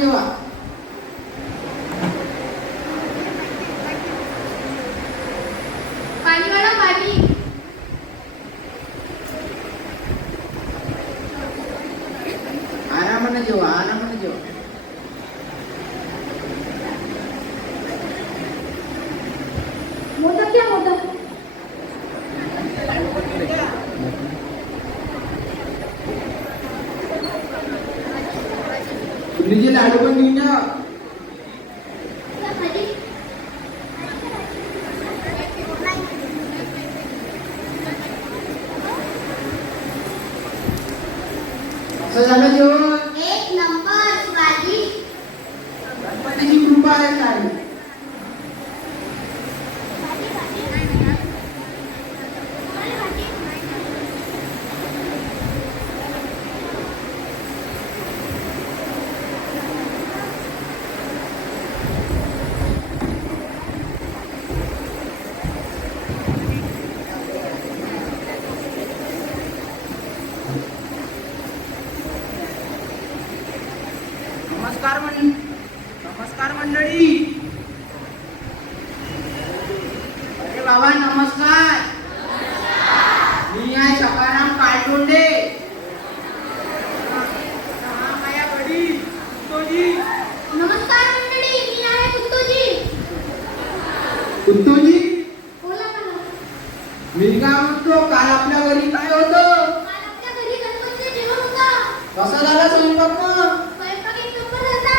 जेवा. पाणी वाला पाणी. आरामाने जेवा, आरामाने जेवा. मोदक घ्या मोदक. तुझे लाडू पण घेऊन या. खाली. असं झालं जेवण. एक नंबर स्वादिष्ट. गणपतीची कृपा आहे सारी. नमस्कार मंडळी. अरे बाबा नमस्कार. मी आहे सकाराम काळतोंडे. माया गडी कुत्तोजी. नमस्कार मंडळी, मी आहे कुत्तोजी. कुत्तोजी बोला ना. मी काय म्हणतो, काल आपल्या घरी काय होतं? काल आपल्या घरी गणपतीचं जेवण होतं. कसं झालं स्वयंपाक मग? स्वयंपाक एक नंबर होता.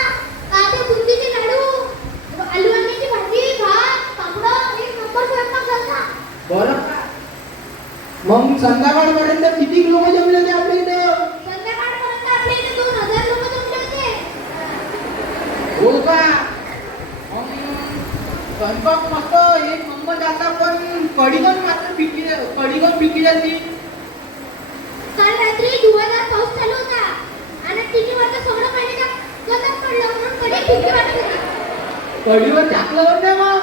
कांदे बुंदीचे लाडू, आलू वांग्याची भाजी, भात, पापड, एक नंबर स्वयंपाक झाला. बरं का? मग संध्याकाळपर्यंत किती लोक जमले होते आपल्या इथं? संध्याकाळपर्यंत आपल्या इथे 2000 लोक जमले होते. हो का? स्वयंपाक मस्त एक नंबर झाला, पण कढीगण मात्र फिकी झाली. काल रात्री धुवाधार पाऊस चालू होता आणि टीव्हीवरचं सगळं पाणी गदर पडलं म्हणून कधी फिकी वाटत होती. कढीवर टाकलं होतं मग.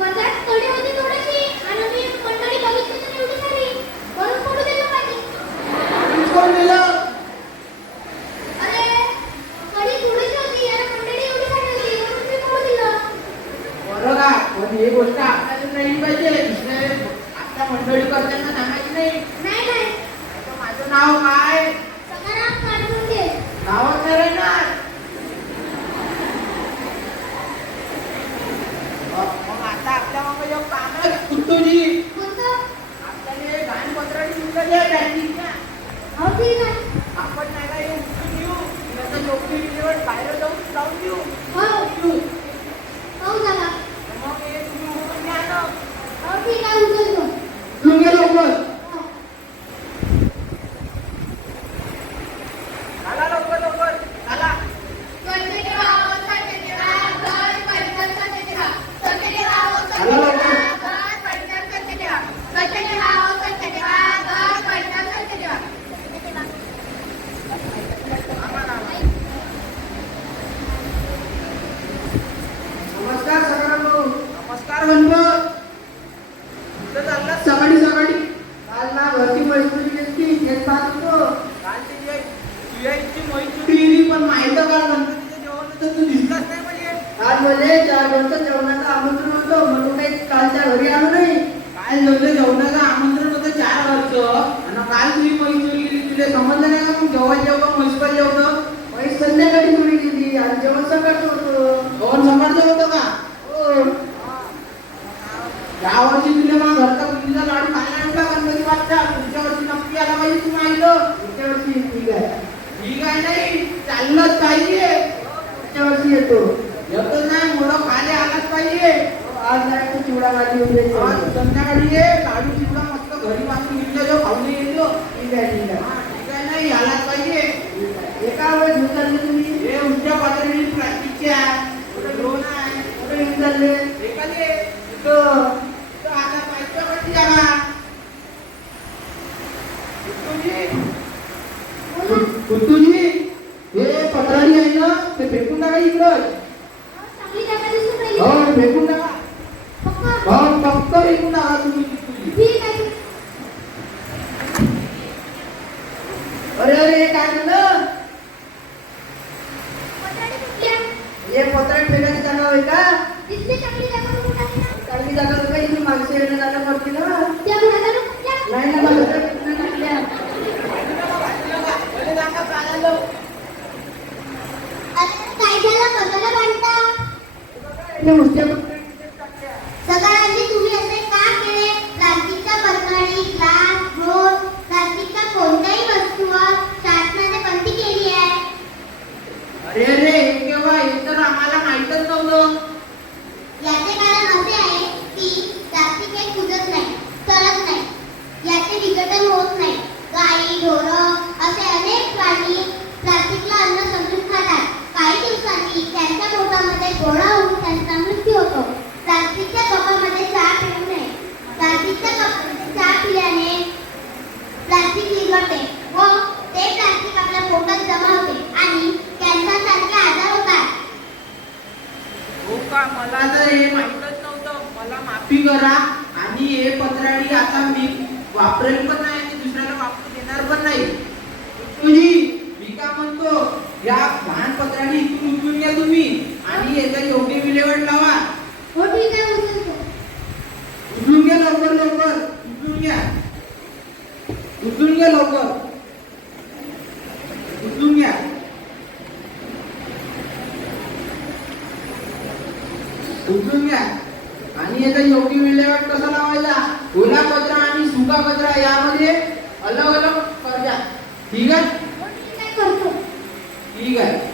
गदर कडी होती थोडीशी आणि मी मंडळी बघितली तर एवढी सारी वरून पडू दिलं पाणी. तूच कोण दिलं? अरे कडी थोडीशी होती आणि मंडळी एवढी सारी होती म्हणून मी पडू दिलं. बरं का? पण ही गोष्ट आपल्याला नाही पाहिजे. दुसऱ्या आपल्या मंडळी करताना सांगायची नाही. नाही नाही. आता माझं नाव काय? सकाराम काढून नावच नाही राहणार. मग आता आपल्या मागे जो काम आहे कुत्तोजी, कोणतं? आपल्याला घाण पत्राची शिवलेली आहे बँकिंगच्या. हो ठीक आहे. आपण नाही का येऊ उचलून येऊ, नंतर योग्य वेळेवर बाहेर जाऊन देऊ. हो हो झाला. मग हे तुम्ही उचलून घ्या ना. हो ठीक आहे उचलतो. उचलून घ्या लवकर. चला लवकर लवकर चला. चला लवकर. नमस्कार सगळ्यांना. नमस्कार म्हणतो. कुठं चाललात सकाळी सकाळी? काल ना घरची मैत्रिणी गेली, तेच पाहत होतो. काल तुझ्या इतकी मैत्रिणी, पण माहित का गणपतीचं जेवण होतं, तू दिसलाच नाही म्हणजे. आज म्हणजे 4 वाजता जेवणाचं आमंत्रण होतं म्हणून काही कालच्या घरी आलो नाही. काय जेवलं जेवणाचं आमंत्रण होतं 4 वाजता आणि काल तुझी मैत्रिणी गेली, तुला समजलं नाही का? मग जेव्हा जेवण म्हैसपाल जेवतं. म्हैस संध्याकाळी थोडी गेली आणि जेवण सकाळचं होतं. जेवण सकाळचं होतं का? हो. या वर्षी तुला मग घरचा बुंदीचा लाडू खायला नव्हता गणपती बाप्पा. पुढच्या वर्षी नक्की आला पाहिजे तुम्ही आईलं. पुढच्या वर्षी ठीक आहे. ठीक आहे नाही, चाललंच पाहिजे. पुढच्या वर्षी येतो. येतच नाही, मुलं खाले आलाच पाहिजे. आज जायचं चिवडा भाजी वगैरे आज जेवण. संध्याकाळी ये, लाडू चिवडा मस्त घरी बांधून घेतलं जो खाऊन येतो. ठीक आहे ठीक आहे. ठीक आहे नाही, आलाच पाहिजे. एका वेळेस घेऊन चालले तुम्ही? हे उच्च पातळी प्लास्टिकचे आहे. कुठे ड्रोन आहे, कुठे घेऊन चालले? एखादे इथं. आता पाहिजे पडती जागा. कुत्तूजी, हे पत्रारी आहे ना, ते फेकून टाका इकडं. चांगली जागा दिसून राहिली. हो फेकून टाका. पक्का? हो फक्त फेकून टाका तुम्ही कुत्तूजी. ठीक आहे. अरे अरे काय झालं? मी जागा काही मी माणसं येणं जाणं करते ना. त्या घरात आणून कुठल्या? नाही ना मला तर कुठनं टाकल्या. भले जागा प्राण्याला. अरे काय झालं कशाला भांडता? इथे मुसक्या कुठल्या टाकल्या. सगळ्यांनी तुम्ही असे का केले? प्लास्टिकच्या बरणी, ग्लास, बोट, प्लास्टिकच्या कोणत्याही वस्तूवर शासनाने बंदी केली आहे. अरे रे हे केव्हा हे तर आम्हाला माहीतच नव्हतं. याचे कारण असे आहे की प्लास्टिक हे कुजत नाही, तरच नाही. याचे विघटन होत नाही. गाई, ढोरं असे अनेक प्राणी प्लास्टिकला अन्न समजून खातात. काही दिवसांनी त्यांच्या पोटामध्ये गोळा होऊन त्यांचा मृत्यू होतो. प्लास्टिकच्या कपामध्ये चहा पिऊ नये. प्लास्टिकच्या कपामध्ये चहा पिल्याने प्लास्टिक विघटते व ते प्लास्टिक आपल्या पोटात जमा होते आणि कॅन्सर सारखे आजार होतात. हो का मला तर हे माहीतच नव्हतं. मला माफी करा आणि हे पत्रावळी आता मी वापरेल पण नाही आणि दुसऱ्याला वापरू देणार पण नाही. तुझी मी का म्हणतो या लहान पत्रावळी इथून उचलून घ्या तुम्ही आणि याचा योग्य विल्हेवाट लावा. हो ठीक आहे उचलतो. उचलून घ्या लवकर लवकर उचलून घ्या. उचलून घ्या लवकर. उचलून घ्या. उचलून घ्या आणि याचा योग्य विल्हेवाट कसा लावायचा. ओला कचरा आणि सुका कचरा यामध्ये अलग अलग करा. ठीक आहे हो ठीक आहे करतो. ठीक आहे.